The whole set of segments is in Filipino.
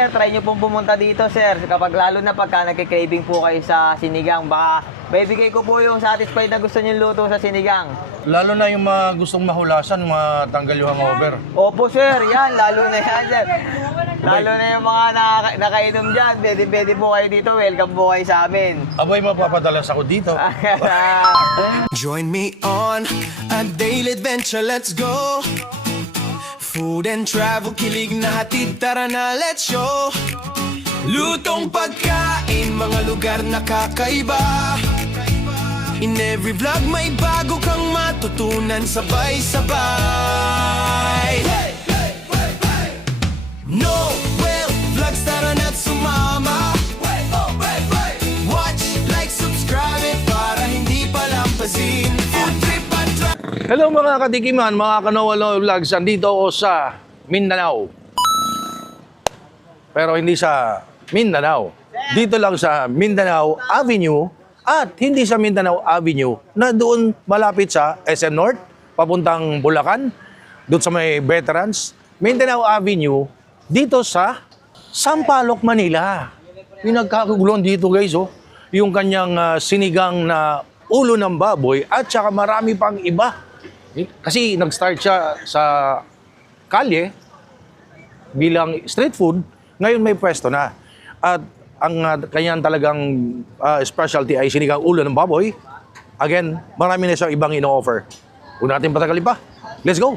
Try nyo pong pumunta dito, sir. Kapag lalo na pagka nagkikraving po kayo sa sinigang, baka maibigay ko po yung satisfied na gusto nyo luto sa sinigang. Lalo na yung mga gustong mahulasan, matanggal yung hangover. Opo, sir. Yan. Lalo na yan, sir. Lalo na yung mga nakainom dyan. Pwede po kayo dito. Welcome po kayo sa amin. Abay, mapapadalas ako dito. Join me on a daily adventure, let's go. Food and travel, kilig na hatid, tara na, let's show. Lutong pagkain, mga lugar na kakaiba. In every vlog may bago kang matutunan, sabay-sabay. Noel Vlogs, tara na't sumama. Watch, like, subscribe para hindi palampasin. Food trip and travel. Hello mga katikiman, mga Kanowalo Vlogs. Andito ako sa Mindanao. Pero hindi sa Mindanao. Dito lang sa Mindanao Avenue. At hindi sa Mindanao Avenue na doon malapit sa SM North, papuntang Bulacan, doon sa may veterans. Mindanao Avenue, dito sa Sampaloc, Manila. Yung nagkakaguluhan dito guys, oh. Yung kanyang sinigang na ulo ng baboy at saka marami pang iba. Kasi nag-start siya sa kalye bilang street food, ngayon may pwesto na. At ang kanyang talagang specialty ay sinigang ulo ng baboy. Again, marami na siyang ibang ino-offer. Huwag natin patagalin pa. Let's go!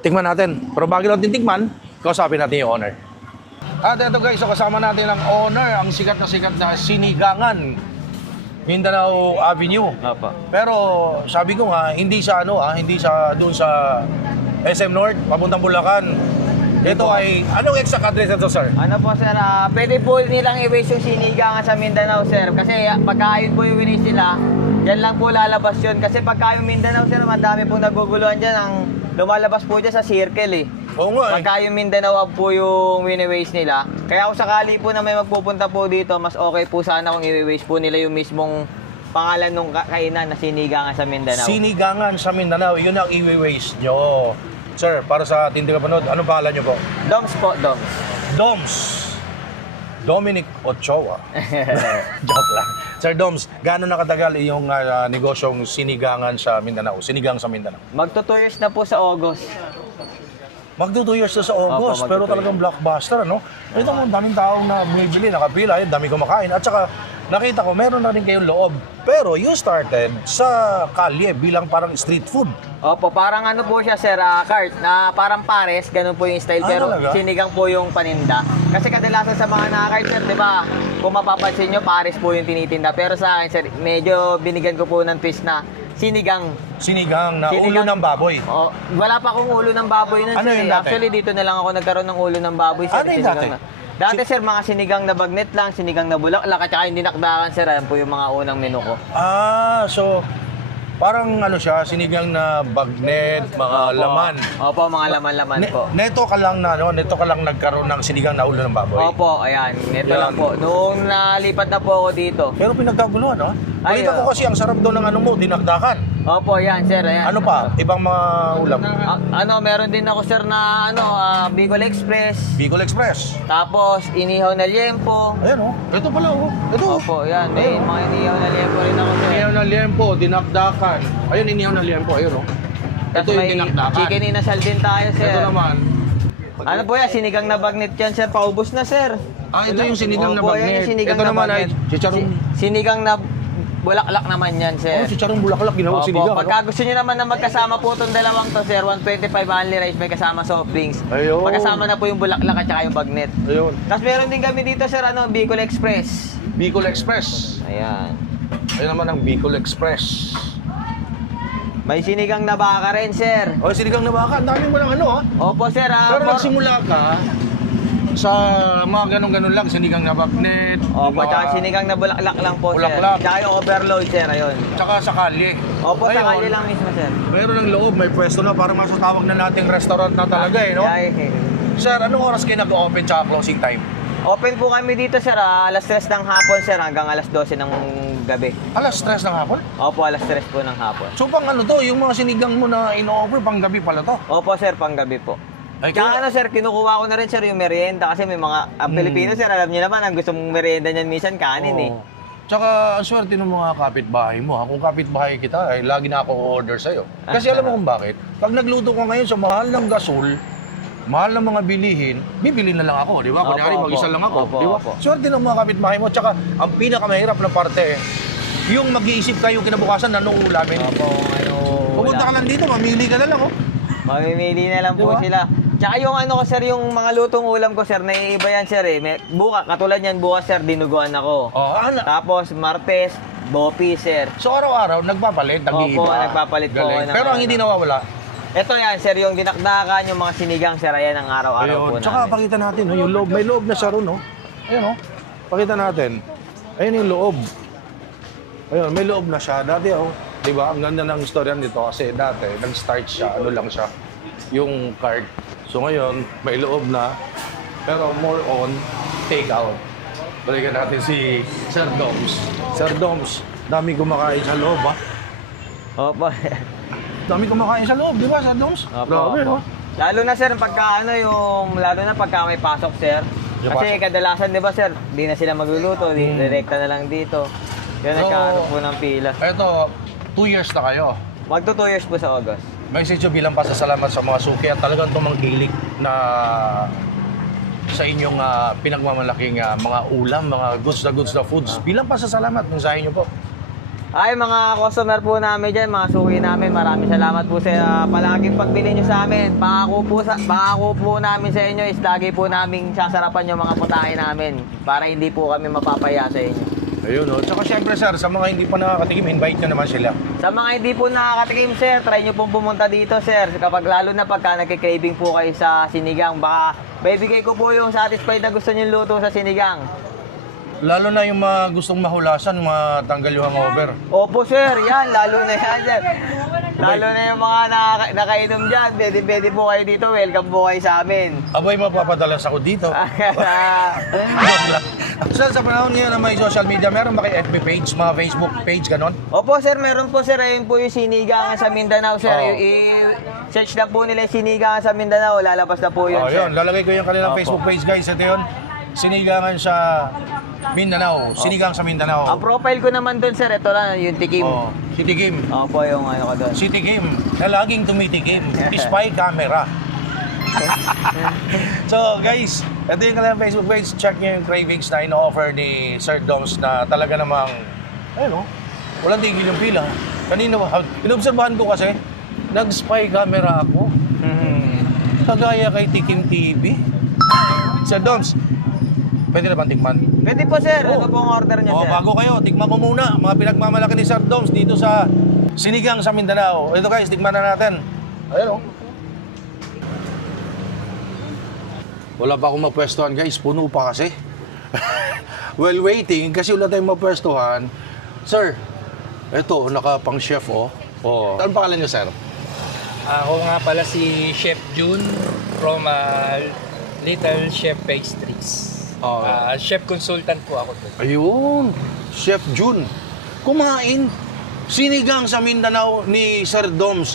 Tikman natin. Pero bago natin tikman, kausapin natin yung owner. At ito guys, so kasama natin ang owner, ang sikat na sinigangan Mindanao Avenue. Opo. Pero sabi ko nga, hindi sa hindi sa doon sa SM North, papuntang Bulacan. Ito ay, anong exact address ito, sir? Ano po, sir? Pwede po nilang i-waste yung sinigang sa Mindanao, sir. Kasi pagka yun po yung winis nila, yan lang po lalabas yun. Kasi pagka yung Mindanao, sir, madami pong naguguluhan dyan. Ang lumalabas po dyan sa circle, eh. Oo nga, eh. Pagka yung Mindanao po yung wini-waste nila. Kaya kung sakali po na may magpupunta po dito, mas okay po sana kung i-waste po nila yung mismong pangalan ng kainan na sinigangan sa Mindanao. Sinigangan sa Mindanao, yun ang i-waste nyo. Sir, para sa ating panood, anong pangalan nyo po? Doms po, Doms. Doms. Dominic Ochoa. Joke lang. Sir Doms, gaano nakatagal yung negosyong sinigangan sa Mindanao? Sinigang sa Mindanao? Magto 2 years na po sa August. Magdo 2 years na sa August, Opo, pero magto 2 talagang blockbuster, ano? Ito mo, daming taong na bumibili, nakapila, dami kumakain. At saka, nakita ko, meron na rin kayong loob. Pero you started sa kalye bilang parang street food. Opo, parang ano po siya, sir, cart, na parang pares, ganun po yung style, pero talaga? sinigang po yung paninda. Kasi kadalasan sa mga nakakart, sir, di ba, kung mapapansin nyo, pares po yung tinitinda. Pero sa akin, sir, medyo binigyan ko po ng twist na sinigang. Sinigang na ulo ng baboy. Oh, wala pa akong ulo ng baboy nun, Ano sir. yung dati? Actually, dito na lang ako nagkaroon ng ulo ng baboy, sir. Ano yung Sinigang dati? na. Dati, sir, mga sinigang na bagnet lang, sinigang na bulaklak, at saka yung dinakdakan, sir. Ayan po yung mga unang menu ko. So, parang ano siya, sinigang na bagnet, mga Opo. laman. Opo, mga laman-laman po. Neto ka lang nagkaroon ng sinigang na ulo ng baboy. Opo, ayan. Ito Yan. lang po. Noong nalipat na po ako dito. Pero pinagkaguluhan, no? Ay, Balita ko kasi ang sarap daw ng ano mo, dinakdakan. Opo, ayan, sir. Ayan. Ano pa? Ibang mga ulam. Meron din ako, sir, na Bicol Express. Bicol Express. Tapos, inihaw na liempo. Ayan, oh. Ito pala, oh. Ito. Opo, ayan. May mga inihaw na liempo rin ako, sir. Inihaw na liempo, dinakdakan. Ayun, inihaw na liempo. Ayun, oh. Tapos Ito yung may dinakdakan. chicken inasal din tayo, sir. Ito naman. Ano po yan? Sinigang na bagnet yan, sir. Paubos na, sir. Ito yung sinigang na Opo, bagnet. yan yung sinigang Ito na naman ay bagnet. chicharong. Sinigang na bulaklak naman yan, sir. Oh, chicharong bulaklak, ginawang Opo, sinigang. pagka gusto nyo naman na magkasama po itong dalawang to, sir, 125 only rice, may kasama soft drinks. Ayun. Magkasama na po yung bulaklak at saka yung bagnet. Ayun. Tapos meron din kami dito, sir, Bicol Express. Bicol Express. Ayan. Ayun naman ang Bicol Express. May sinigang na baka rin, sir. Oh, sinigang na baka. Ang dami mo ng ano, ha? Opo, sir. Pero nagsimula ka sa mga ganun-ganun lang, sinigang na bagnet. Opo, mga- tsaka sinigang na bulaklak lang po, Bulaklak. sir. Tsaka yung overload, sir, ayun. Tsaka sa kalye. Opo, sa Ngayon, kalye lang mismo, sir. meron ng loob, may pwesto na para masatawag na nating restaurant na talaga, eh, no? Ay, Sir, anong oras kayo nag-open tsaka closing time? open po kami dito, sir, alas 3 ng hapon, sir, hanggang alas 12 ng gabi. Alas 3 ng hapon? Opo, alas 3 po ng hapon. So, pang ano to, yung mga sinigang mo na in-offer, pang gabi pala to. Opo, sir, pang gabi po. Ay, Kaya ano sir, kinukuha ko na rin sir yung merienda kasi may mga, ang Pilipino sir, alam niyo naman, ang gusto mong merienda niyan minsan kanin eh. Oo. Tsaka, ang swerte ng mga kapitbahay mo. Kung kapitbahay kita, ay lagi na ako order sa'yo. Kasi alam mo kung bakit? Pag nagluto ka ngayon sa mahal ng gasol, mahal ng mga bilihin, bibili na lang ako, di ba? Opo, Kunyari, mag-isa opo. lang ako, Opo, di ba? opo. Swerte ng mga kapitbahay mo. Tsaka, ang pinakamahirap na parte, yung mag-iisip kayo kinabukasan na nung ulamin. Opo, ano, Pumunta ka lang dito, mamili ka na lang, oh. mamimili na lang po Diba? sila. Tsaka yung ano ko sir, yung mga lutong ulam ko sir, naiiba yan sir eh. Katulad yan bukas sir, dinuguan ako. Oh, ano? Tapos Martes, bopi sir. So, araw-araw, nagpapalit, nag-iiba. Opo, nagpapalit po Galing. ako ng Pero ang ano. hindi nawawala, Ito yan sir, yung dinakdakan, yung mga sinigang sir, ayan ang araw-araw po ayun. Tsaka, namin. pakita natin, no, yung loob. May loob na siya ron, no? Ayun, no? Pakita natin. Ayun yung loob. Ayun, may loob na siya. Dati, oh, di ba? Ang ganda ng istorya nito kasi dati, nag-start siya, ano lang siya, yung cart. So ngayon, may loob na, pero more on take-out. Balikan natin si Sir Doms. Sir Doms, dami kumakain sa loob, ha? Opo. Dami kumakain sa loob, di ba, Sir Doms? Opo, Grabe, opo. no? Lalo na sir, pagka ano lalo na pagka may pasok sir. Yung Kasi pasok. kadalasan, di ba sir, di na sila magluluto, direkta na lang dito. Kaya So, nagkaroon po ng pila. Eto, 2 years na kayo. Magto 2 years po sa August. Message nyo bilang pasasalamat sa mga suki at talagang tumangkilik na sa inyong pinagmamalaking mga ulam, mga goods na foods. Bilang pasasalamat, mensahe nyo po. Ay, mga customer po namin dyan, mga suki namin, maraming salamat po sa palaging pagbili nyo sa amin. Pangako po namin sa inyo is lagi po namin sasarapan yung mga putahe namin para hindi po kami mapapaya sa inyo. Ayun, no? Tsaka syempre, sir, sa mga hindi pa nakakatikim, invite nyo naman sila. Sa mga hindi po nakakatikim, sir, try nyo pong pumunta dito, sir. Kapag lalo na pagka nagkikraving po kayo sa sinigang, baka bibigay ko po yung satisfied na gusto nyo luto sa sinigang. Lalo na yung mga gustong mahulasan, matanggal yung hangover. Opo, sir, yan. Lalo na yan, sir. Lalo na yung mga nakainom dyan. Pwede po kayo dito. Welcome po kayo sa amin. Abay, mapapadalas ako dito. Sir, sa panahon ngayon na may social media, meron ba kayo FB page, mga Facebook page, ganon? Opo, sir. Meron po, sir. Ayun po yung sinigang sa Mindanao, sir. Oo. I-search na po nila yung sinigang sa Mindanao. Lalabas na po yun, Oh, sir. yun, lalagay ko yung kanilang Opo. Facebook page, guys. Ito yun, Sinigangan sa Mindanao. Sinigang sa Mindanao. Ang profile ko naman doon, sir. Ito lang, yung tikim. Oh, City Game. Opo, yung ano ko doon. City Game na laging tumitikim. Spy camera. So guys, ito yung kanilang Facebook page. Check nyo yung cravings na ino-offer ni Sir Doms na talaga namang, ayun o, walang tigil yung pila. Kanina ba, inobserbahan ko kasi, nag-spy camera ako. Kagaya kay Tikim TV. Sir Doms, pwede na bang tikman? Pwede po, sir. Oh. Ito po ang order niyo, Oh, sir. bago kayo, tikman ko muna. Mga pinagmamalaki ni Sir Doms dito sa Sinigang sa Mindanao. Ito guys, tikman na natin. Ayun o. Wala pa akong mapwestuhan guys, puno pa kasi. While waiting, kasi wala tayong mapwestuhan. Sir, ito, nakapang chef oh. Oh. Ano pangalan niyo, sir? Ako nga pala si Chef Jun from Little Chef Pastries. Oh. Chef consultant po ako doon. Ayun, Chef Jun. Kumain, sinigang sa Mindanao ni Sir Doms.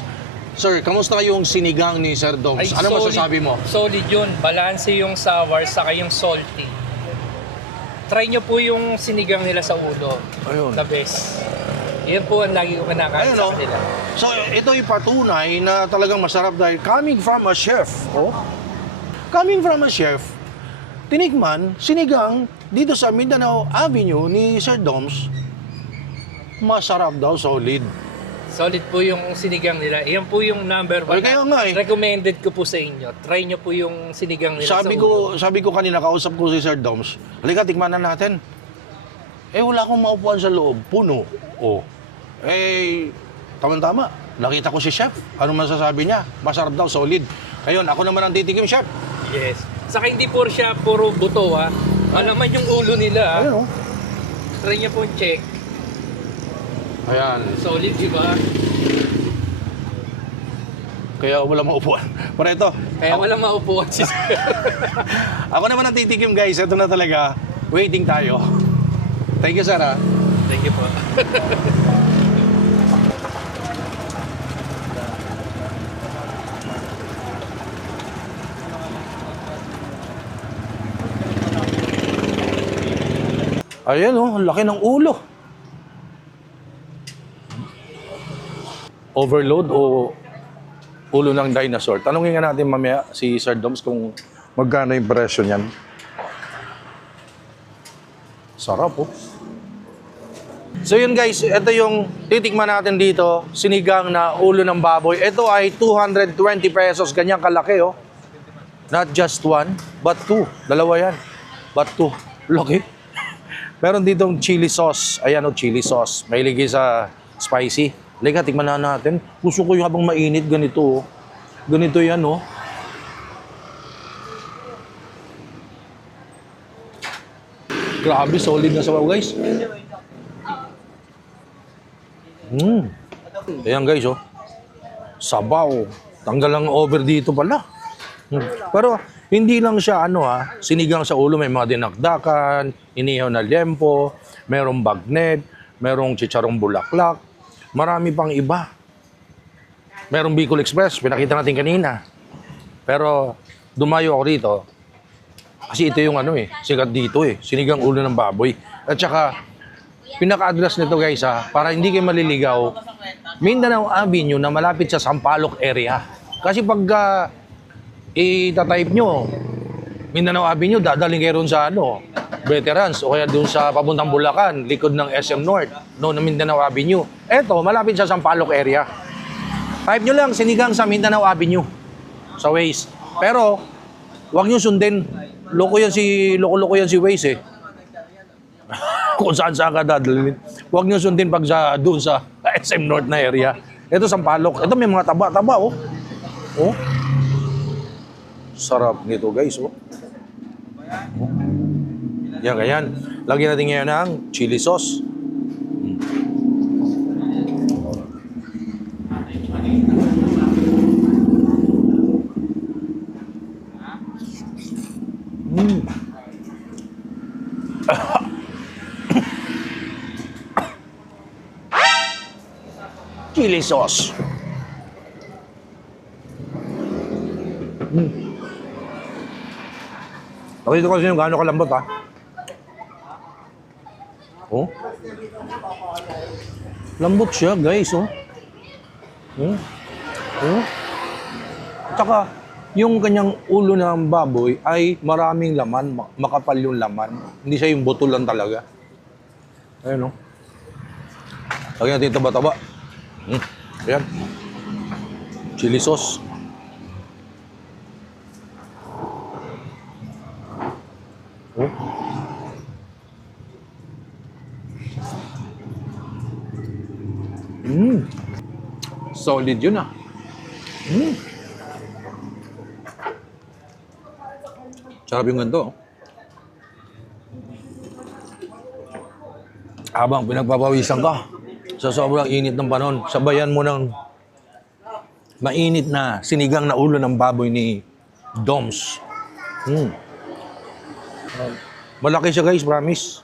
Sir, kamusta yung sinigang ni Sir Doms? Ano masasabi mo? Solid yun. Balanse yung sour saka yung salty. Try nyo po yung sinigang nila sa ulo. Ayun. The best. Yan po ang lagi ko kinakain Ayun, sa oh. kanila. So, ito yung patunay na talagang masarap dahil coming from a chef. Oh. Coming from a chef, tinikman, sinigang dito sa Mindanao Avenue ni Sir Doms. Masarap daw, solid. Solid po yung sinigang nila. Yan po yung number Ay, 1. kaya nga eh. Recommended ko po sa inyo. Try nyo po yung sinigang nila Sabi sa ulo. ko kanina, kausap ko si Sir Doms, halika, tikman na natin. Eh, wala akong maupuan sa loob. Puno. Oh. Eh, tama-tama. Nakita ko si Chef. Anong masasabi niya? Masarap daw, solid. Ngayon, ako naman ang titikim, Chef. Yes. Saka hindi po siya puro buto ha. Alaman yung ulo nila ha. Ayun, oh. Try niya po check. Ayan. Solid, di ba? Kaya wala maupuan. Para ito. Kaya wala maupuan si Ako naman ang titikim, guys. Ito na talaga. Waiting tayo. Thank you, sir, ha? Thank you po. Ayan oh, ang laki ng ulo. Overload o ulo ng dinosaur? Tanungin nga natin mamaya si Sir Doms kung magkano yung presyo niyan. Sarap oh. So yun guys, ito yung titikman natin dito, sinigang na ulo ng baboy. Ito ay 220 pesos, ganyan kalaki oh. Not just one, but two. Dalawa yan. But two. Laki. Meron ditong chili sauce. Ayan oh, chili sauce. Mahilig sa spicy. Halika, tikman na natin. Gusto ko yung habang mainit, ganito oh. Ganito yan oh. Grabe, solid na sabaw guys. Ayan guys, oh. Sabaw. Tanggal ang over dito pala. Pero hindi lang siya sinigang sa ulo, may mga dinakdakan, inihaw na liempo, merong bagnet, merong chicharong bulaklak, marami pang iba. Merong Bicol Express, pinakita natin kanina. Pero dumayo ako rito kasi ito yung sikat dito sinigang ulo ng baboy. At saka pinaka-address nito guys para hindi kayo maliligaw, Mindanao Avenue na malapit sa Sampaloc area. Kasi pag itatype nyo Mindanao Avenue, dadaling kayo ron sa Veterans o kaya doon sa papuntang Bulacan, likod ng SM North, na Mindanao Avenue. Eto, malapit sa Sampaloc area. Type nyo lang, sinigang sa Mindanao Avenue sa Waze. Pero, huwag nyo sundin. Loko yan si Waze kung saan ka dadalhin. Huwag nyo sundin pag doon sa SM North na area. Ito Sampaloc. Ito may mga taba-taba oh. Oh. Sarap nito guys oh. Yan, ganyan. Lagyan natin ngayon ng chili sauce. Chili sauce. Nakita ko kasi yung gaano kalambot Oh. Lambot siya guys oh. Oh. Tsaka yung kanyang ulo ng baboy ay maraming laman, makapal yung laman. Hindi siya yung buto lang talaga. Ayun oh. Lagyan natin taba-taba. Ayan. Chili sauce. Oh. Solid yun Sarap yung ganito. Habang pinagpapawisan ka sa sobrang init ng panahon, sabayan mo ng mainit na sinigang na ulo ng baboy ni Doms. Malaki siya guys, promise.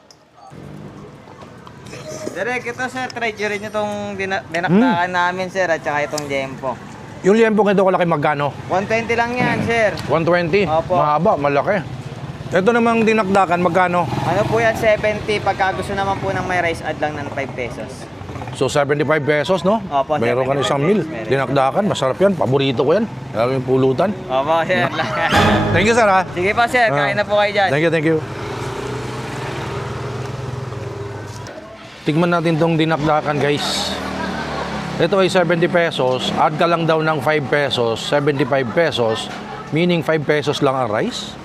Direk, ito sir, try nyo rin itong dinakdakan namin sir at saka itong liempo. Yung liempo ito kalaki magkano? 120 lang yan sir. 120? Opo. Mahaba, malaki. Ito namang dinakdakan, magkano? Ano po yan, 70. Pagka gusto naman po ng may rice, add lang ng 5 pesos. So 75 pesos, no? Opo, Meron ka na 75 isang meal. pesos. Dinakdakan, masarap yan. Paborito ko yan. Lalo yung pulutan. Opo sir. Thank you, sir, ha? Sige pa sir, kain na po kayo dyan. Thank you. Tikman natin tong dinakdakan, guys. Ito ay 70 pesos. Add ka lang daw ng 5 pesos, 75 pesos. Meaning 5 pesos lang ang rice.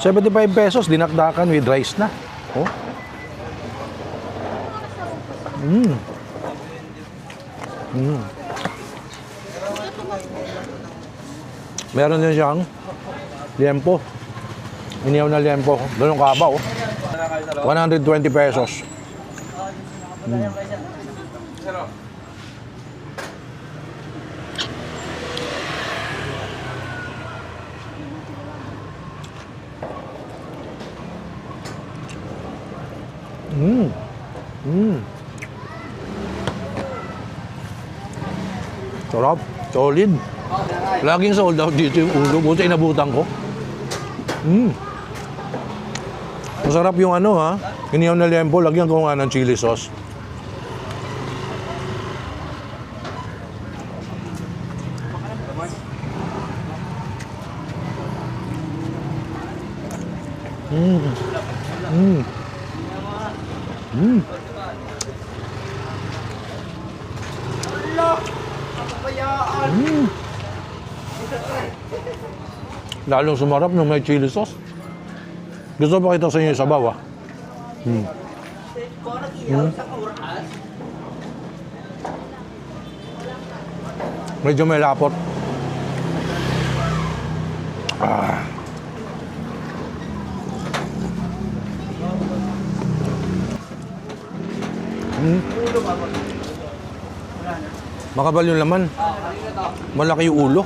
75 pesos, dinakdakan with rice na. Oh. Meron din siyang liempo. Inihaw na liempo. Ganun kaba, oh. 120 pesos. Sarap. Solid. Laging sold out dito yung ulo. Buti inabutan ko. Masarap yung ano ha. Inihaw na liempo, lagyan ko nga ng chili sauce. Lalong sumarap nung may chili sauce. Gusto pa kita sa inyo yung sabaw ah. Medyo may lapot. Makapal yung laman. Malaki yung ulo.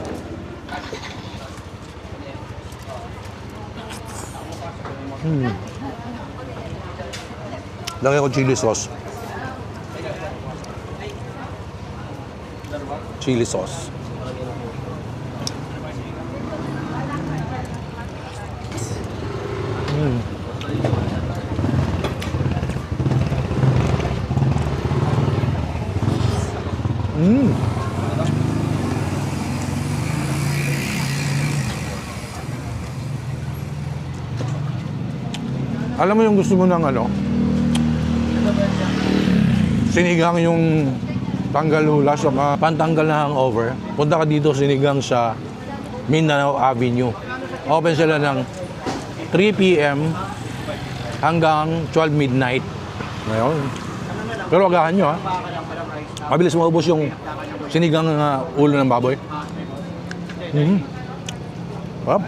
Lagay ko chili sauce. Chili sauce. Alam mo yung gusto mo ng ano? Sinigang yung tanggal hula sa pantanggal na hangover. Punta ka dito sinigang sa Mindanao Avenue. Open sila ng 3 p.m. hanggang 12 midnight. Ngayon. Pero agahan nyo ha. Mabilis maubos yung sinigang ulo ng baboy. Up.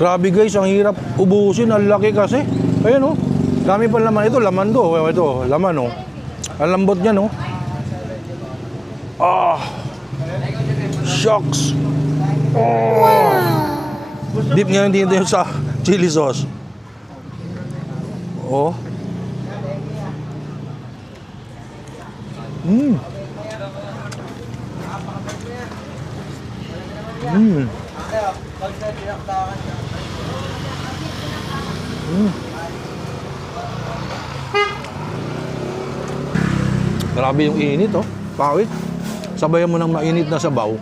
Grabe guys, ang hirap ubusin. Ang laki kasi. Ayan oh. Dami pa laman. Ito, laman to. Ito, laman oh. Ang lambot niya no. Shucks. Dip nga dito yung sa chili sauce. Oh. Grabe yung init oh. Pawit. Sabayan mo ng mainit na sabaw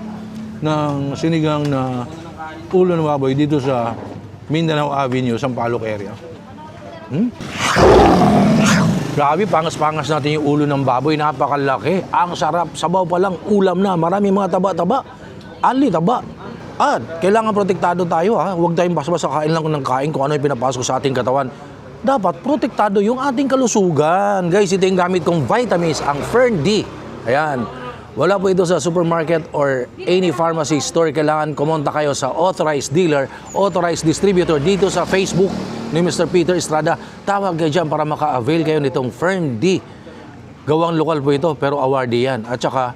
ng sinigang na ulo ng baboy dito sa Mindanao Avenue, Sampaloc area. Grabe, pangas-pangas natin yung ulo ng baboy. Napakalaki. Ang sarap. Sabaw pa lang, ulam na. Marami mga taba-taba. Ali, taba. At kailangan protektado tayo ha. Huwag tayong basta-basta kain lang ng kain kung ano yung pinapasok sa ating katawan. Dapat protektado yung ating kalusugan. Guys, ito yung gamit kong vitamins, ang Fern D. Ayan. Wala po ito sa supermarket or any pharmacy store. Kailangan kumonta kayo sa authorized dealer, authorized distributor dito sa Facebook ni Mr. Peter Estrada. Tawag kayo dyan para maka-avail kayo nitong Fern D. Gawang lokal po ito pero awardee yan. At saka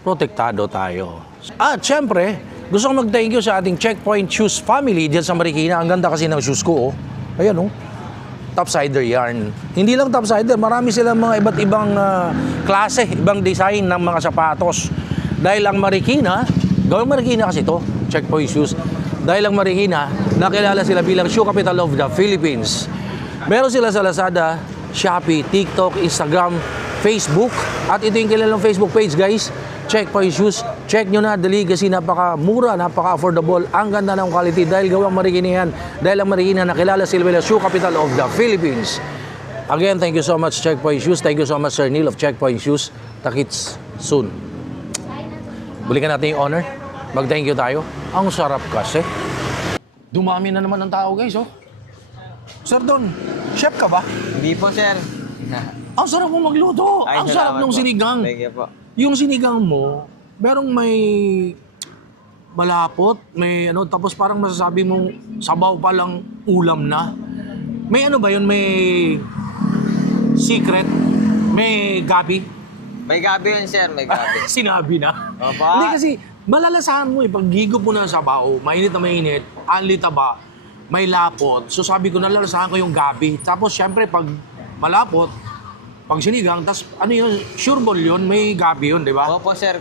protektado tayo. At syempre, gusto kong mag-thank you sa ating Checkpoint Shoes family dyan sa Marikina. Ang ganda kasi ng shoes ko oh. Ayan oh. Topsider yarn. Hindi lang topsider, marami silang mga iba't ibang klase, ibang design ng mga sapatos. Dahil ang Marikina, gawang Marikina kasi ito, Checkpoint Shoes. Dahil ang Marikina, nakilala sila bilang Shoe Capital of the Philippines. Meron sila sa Lazada, Shopee, TikTok, Instagram, Facebook. At ito yung kilalang Facebook page guys, Checkpoint Shoes. Check nyo na, dali kasi napaka-mura, napaka-affordable. Ang ganda ng quality dahil gawang Marikina yan. Dahil ang Marikina nakilala sila bilang Shoe Capital of the Philippines. Again, thank you so much Checkpoint Shoes. Thank you so much Sir Neil of Checkpoint Shoes. Takits soon. Bulikan natin yung honor. Mag-thank you tayo. Ang sarap kasi. Dumami na naman ang tao guys, oh. Sir Don, chef ka ba? Hindi po, sir. Ang sarap mo magluto. Ay, Ang sarap salamat ng po. sinigang. Thank you po. Yung sinigang mo, merong may malapot, may ano, tapos parang masasabi mong sabaw pa lang ulam na. May ano ba yun? May secret? May gabi? May gabi yun, sir. May gabi. Sinabi na. Opa. Hindi kasi, malalasahan mo eh. Pag higop mo na sa sabaw, mainit na mainit, anli taba, may lapot. So sabi ko, nalalasahan ko yung gabi. Tapos syempre, pag malapot, pag sinigang, tas ano yun, sure ball yun, may gabi yun, di ba? Opo, sir.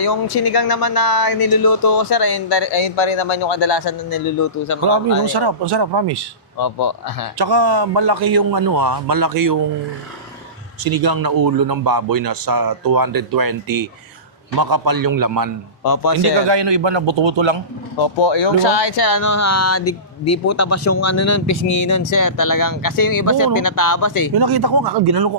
Yung sinigang naman na niluluto ko, sir, ayun pa rin naman yung kadalasan na niluluto sa mga... Grabe, ang sarap, promise. Opo. Tsaka malaki yung malaki yung sinigang na ulo ng baboy na sa 220, makapal yung laman. Opo, Hindi sir. kagaya ng iba na buto-buto lang. Opo, yung Diba? sa akin, sir, di po tabas yung pisngi nun, sir. Talagang, kasi yung iba, Oo, sir, no? tinatabas eh. Yung nakita ko, ginano ko,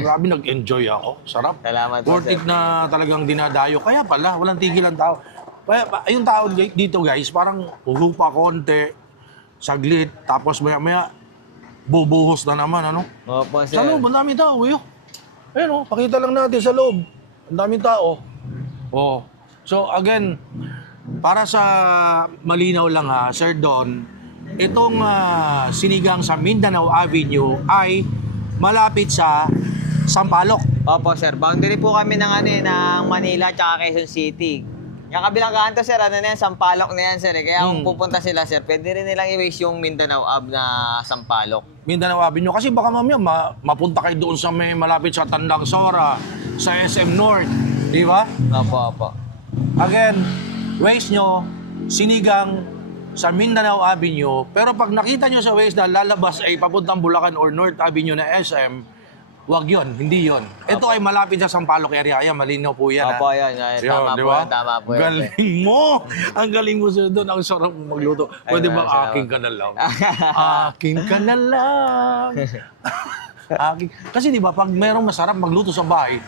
grabe, nag-enjoy ako. Sarap. Salamat po, Worth sir. it na talagang dinadayo. Kaya pala, walang tigil ang tao. Kaya, yung tao dito, guys, parang huhupa konti, saglit, tapos maya-maya, bubuhos na naman, ano? Opo, sir. Sa loob, ang daming tao, eh. Ayun, pakita lang natin sa loob. Ang daming tao. Oh. So, again, para sa malinaw lang ha, Sir Don, itong sinigang sa Mindanao Avenue ay malapit sa Sampaloc. Opo, sir. Boundary po kami ng Manila at Quezon City. Yung kabilang kanto, sir, Sampaloc na yan, sir. Kaya kung pupunta sila, sir, pwede rin nilang i-waste yung Mindanao Ave na Sampaloc. Mindanao Avenue. Kasi baka mamaya mapunta kayo doon sa may malapit sa Tandang Sora, sa SM North. Di ba? Opo. Again, Waze nyo, sinigang sa Mindanao Avenue. Pero pag nakita nyo sa Waze na lalabas ay papuntang Bulacan or North Avenue na SM, wag yon, hindi yon. Ito ay malapit sa Sampaloc area. Ayan, malinaw po yan. Opo, ha? yan. Tama di po ba? yan, tama po yan. Galing mo! Ang galing mo, Sir Don. Ang sarap mo magluto. Pwede ba salamat. aking ka na lang? Aking ka na lang. Aking. Kasi di ba, pag merong masarap magluto sa bahay,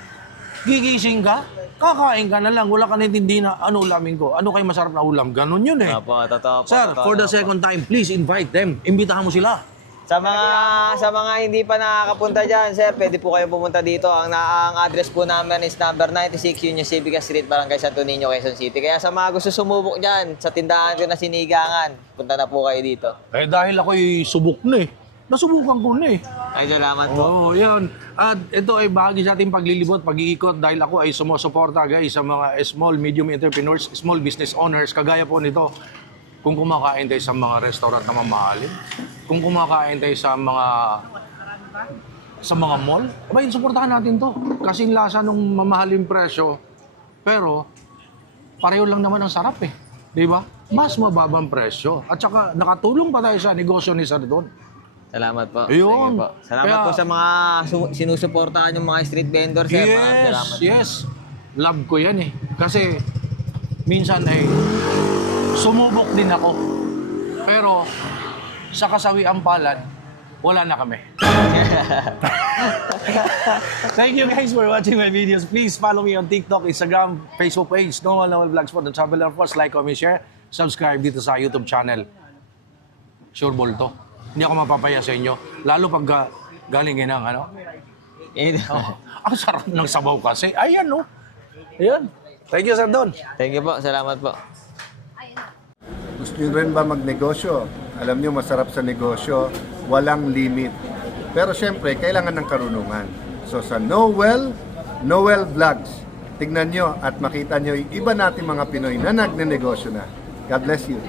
gigising ka, kakain ka na lang. Wala ka naintindi na ano ulamin ko. Ano kayo masarap na ulam? Ganon yun eh. Opo, totoo po. Sir, totoo for the po. second time, please invite them. Imbitahan mo sila. Sa mga hindi pa nakakapunta diyan, sir, pwede po kayo pumunta dito. Ang address po namin is number 96 Union Civica Street, Barangay Santo Niño, Quezon City. Kaya sa mga gusto sumubok diyan sa tindahan ko na sinigangan, punta na po kayo dito. Eh dahil ako'y subok na eh. Nasubukan ko na eh. Ay, salamat po. Oo, yan. At ito ay bahagi sa ating paglilibot, pag-iikot dahil ako ay sumusuporta guys sa mga small, medium entrepreneurs, small business owners, kagaya po nito. Kung kumakain tayo sa mga restaurant na mamahalin, kung kumakain tayo sa mga mall, abay, suportahan natin to. Kasing lasa nung mamahaling presyo, pero pareho lang naman ang sarap eh. Di ba? Mas mababang presyo. At saka nakatulong pa tayo sa negosyo ni Sir Don. Salamat po. Ayun. Sige po. Salamat Kaya- po sa mga sinusuportahan yung mga street vendors, sir. Maraming salamat. Yes. Love ko yan eh. Kasi minsan ay sumubok din ako. Pero sa kasawiang palad, wala na kami. Thank you guys for watching my videos. Please follow me on TikTok, Instagram, Facebook page, Noel Vlogs for the Traveler. Of course, like, comment, share. Subscribe dito sa YouTube channel. Sure ball to. Hindi ako mapapaya sa inyo. Lalo pag galing ng ano. Ang sarap ng sabaw kasi. Ayan, no? Ayan. Thank you, Sir Don. Thank you po. Salamat po. Gusto nyo rin ba magnegosyo? Alam nyo, masarap sa negosyo, walang limit. Pero syempre, kailangan ng karunungan. So sa Noel Vlogs, tignan nyo at makita nyo yung iba natin mga Pinoy na nagnenegosyo na. God bless you.